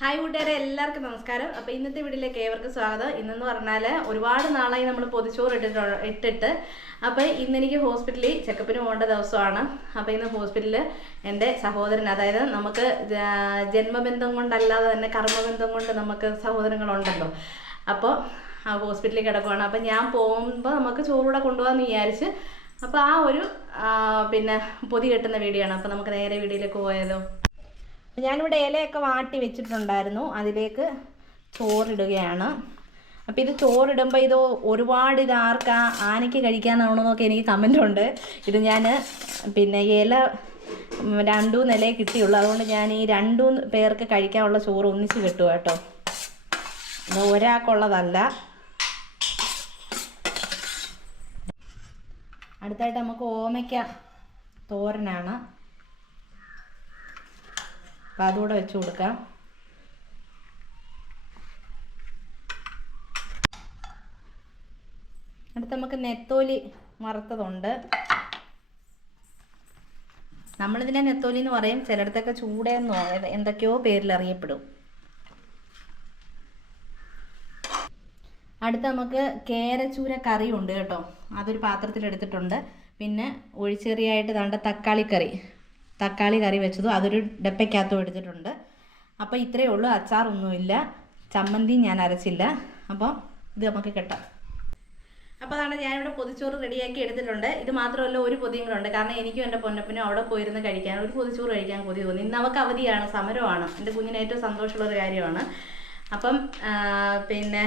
Hi കൂട്ടുകാരെ എല്ലാവർക്കും നമസ്കാരം. അപ്പോൾ ഇന്നത്തെ വീട്ടിലേക്ക് ഏവർക്കും സ്വാഗതം. ഇന്നെന്ന് പറഞ്ഞാൽ ഒരുപാട് നാളായി നമ്മൾ പൊതിച്ചോറ് ഇട്ടിട്ട് ഇട്ടിട്ട്. ഇന്ന് എനിക്ക് ഹോസ്പിറ്റലിൽ ചെക്കപ്പിന് പോകേണ്ട ദിവസമാണ്. അപ്പോൾ ഇന്ന് ഹോസ്പിറ്റലിൽ എന്റെ സഹോദരൻ അതായത് നമുക്ക് ജന്മബന്ധം കൊണ്ടല്ലാതെ തന്നെ കർമ്മബന്ധം കൊണ്ട് നമുക്ക് സഹോദരങ്ങളുണ്ടല്ലോ. അപ്പോൾ ആ ഹോസ്പിറ്റലിൽ കിടക്കുവാണ്. അപ്പോൾ ഞാൻ പോകുമ്പോൾ നമുക്ക് ചോറൂടെ കൊണ്ടുപോകാമെന്ന് വിചാരിച്ച് അപ്പോൾ ആ ഒരു പിന്നെ പൊതി കെട്ടുന്ന വീഡിയോ ആണ്. അപ്പോൾ നമുക്ക് നേരെ വീഡിയോയിലേക്ക് പോയാലോ? ഞാനിവിടെ ഇലയൊക്കെ വാട്ടി വെച്ചിട്ടുണ്ടായിരുന്നു. അതിലേക്ക് ചോറിടുകയാണ്. അപ്പോൾ ഇത് ചോറിടുമ്പോൾ ഇത് ഒരുപാട് ഇത് ആർക്കാ ആനയ്ക്ക് കഴിക്കാനാണോന്നൊക്കെ എനിക്ക് കമന്റ് ഉണ്ട് ഇത് ഞാൻ പിന്നെ ഇല രണ്ടൂ നിലയെ കിട്ടിയുള്ളൂ. അതുകൊണ്ട് ഞാൻ ഈ രണ്ടു പേർക്ക് കഴിക്കാനുള്ള ചോറ് ഒന്നിച്ച് കിട്ടുക കേട്ടോ. ഇത് ഒരാൾക്കുള്ളതല്ല. അടുത്തായിട്ട് നമുക്ക് ഓമയ്ക്ക തോരനാണ്. അപ്പം അതുകൂടെ വെച്ച് കൊടുക്കാം. അടുത്ത് നമുക്ക് നെത്തോലി വറുത്തതുണ്ട്. നമ്മളിതിനെ നെത്തോലി എന്ന് പറയും ചിലയിടത്തൊക്കെ ചൂടയെന്നോ എന്തൊക്കെയോ പേരിൽ അറിയപ്പെടും. അടുത്ത് നമുക്ക് കേരച്ചൂര കറി ഉണ്ട് കേട്ടോ. അതൊരു പാത്രത്തിൽ എടുത്തിട്ടുണ്ട്. പിന്നെ ഒഴിച്ചെറിയായിട്ട് തണ്ട തക്കാളി കറി തക്കാളി കറി വെച്ചതും അതൊരു ഡപ്പയ്ക്കകത്തും എടുത്തിട്ടുണ്ട്. അപ്പോൾ ഇത്രയേ ഉള്ളൂ. അച്ചാറൊന്നുമില്ല. ചമ്മന്തി ഞാൻ അരച്ചില്ല. അപ്പോൾ ഇത് നമുക്ക് കിട്ടാം. അപ്പോൾ അതാണ് ഞാനിവിടെ പൊതിച്ചോറ് റെഡിയാക്കി എടുത്തിട്ടുണ്ട്. ഇത് മാത്രമല്ല ഒരു പൊതിയും കൂടെ ഉണ്ട്. കാരണം എനിക്കും എന്റെ പൊന്നപ്പനും അവിടെ പോയിരുന്ന് കഴിക്കാൻ ഒരു പൊതിച്ചോറ് കഴിക്കാൻ കൊതി തോന്നി. ഇന്ന് അവൾക്ക് അവധിയാണ് സമരമാണ്. എന്റെ കുഞ്ഞിന് ഏറ്റവും സന്തോഷമുള്ള ഒരു കാര്യമാണ്. അപ്പം പിന്നെ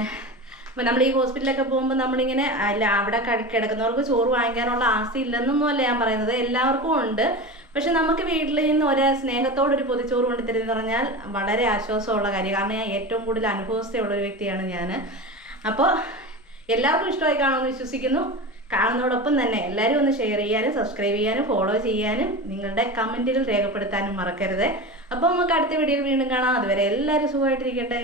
ഇപ്പം നമ്മൾ ഈ ഹോസ്പിറ്റലിലൊക്കെ പോകുമ്പോൾ നമ്മളിങ്ങനെ അല്ല അവിടെ കിടക്കുന്നവർക്ക് ചോറ് വാങ്ങിക്കാനുള്ള ആസ്തി ഇല്ലെന്നൊന്നും അല്ല ഞാൻ പറയുന്നത്. എല്ലാവർക്കും ഉണ്ട്. പക്ഷെ നമുക്ക് വീട്ടിൽ നിന്ന് ഒരു സ്നേഹത്തോടെ ഒരു പൊതിച്ചോറ് കൊണ്ടുതരുമെന്ന് പറഞ്ഞാൽ വളരെ ആശ്വാസമുള്ള കാര്യം കാരണം ഞാൻ ഏറ്റവും കൂടുതൽ അനുഭവസ്ഥയുള്ള ഒരു വ്യക്തിയാണ് ഞാൻ. അപ്പോൾ എല്ലാവർക്കും ഇഷ്ടമായി കാണുമെന്ന് വിശ്വസിക്കുന്നു. കാണുന്നതോടൊപ്പം തന്നെ എല്ലാവരും ഒന്ന് ഷെയർ ചെയ്യാനും സബ്സ്ക്രൈബ് ചെയ്യാനും ഫോളോ ചെയ്യാനും നിങ്ങളുടെ കമന്റുകൾ രേഖപ്പെടുത്താനും മറക്കരുത്. അപ്പോൾ നമുക്ക് അടുത്ത വീഡിയോയിൽ വീണ്ടും കാണാം. അതുവരെ എല്ലാവരും സുഖമായിട്ടിരിക്കട്ടെ.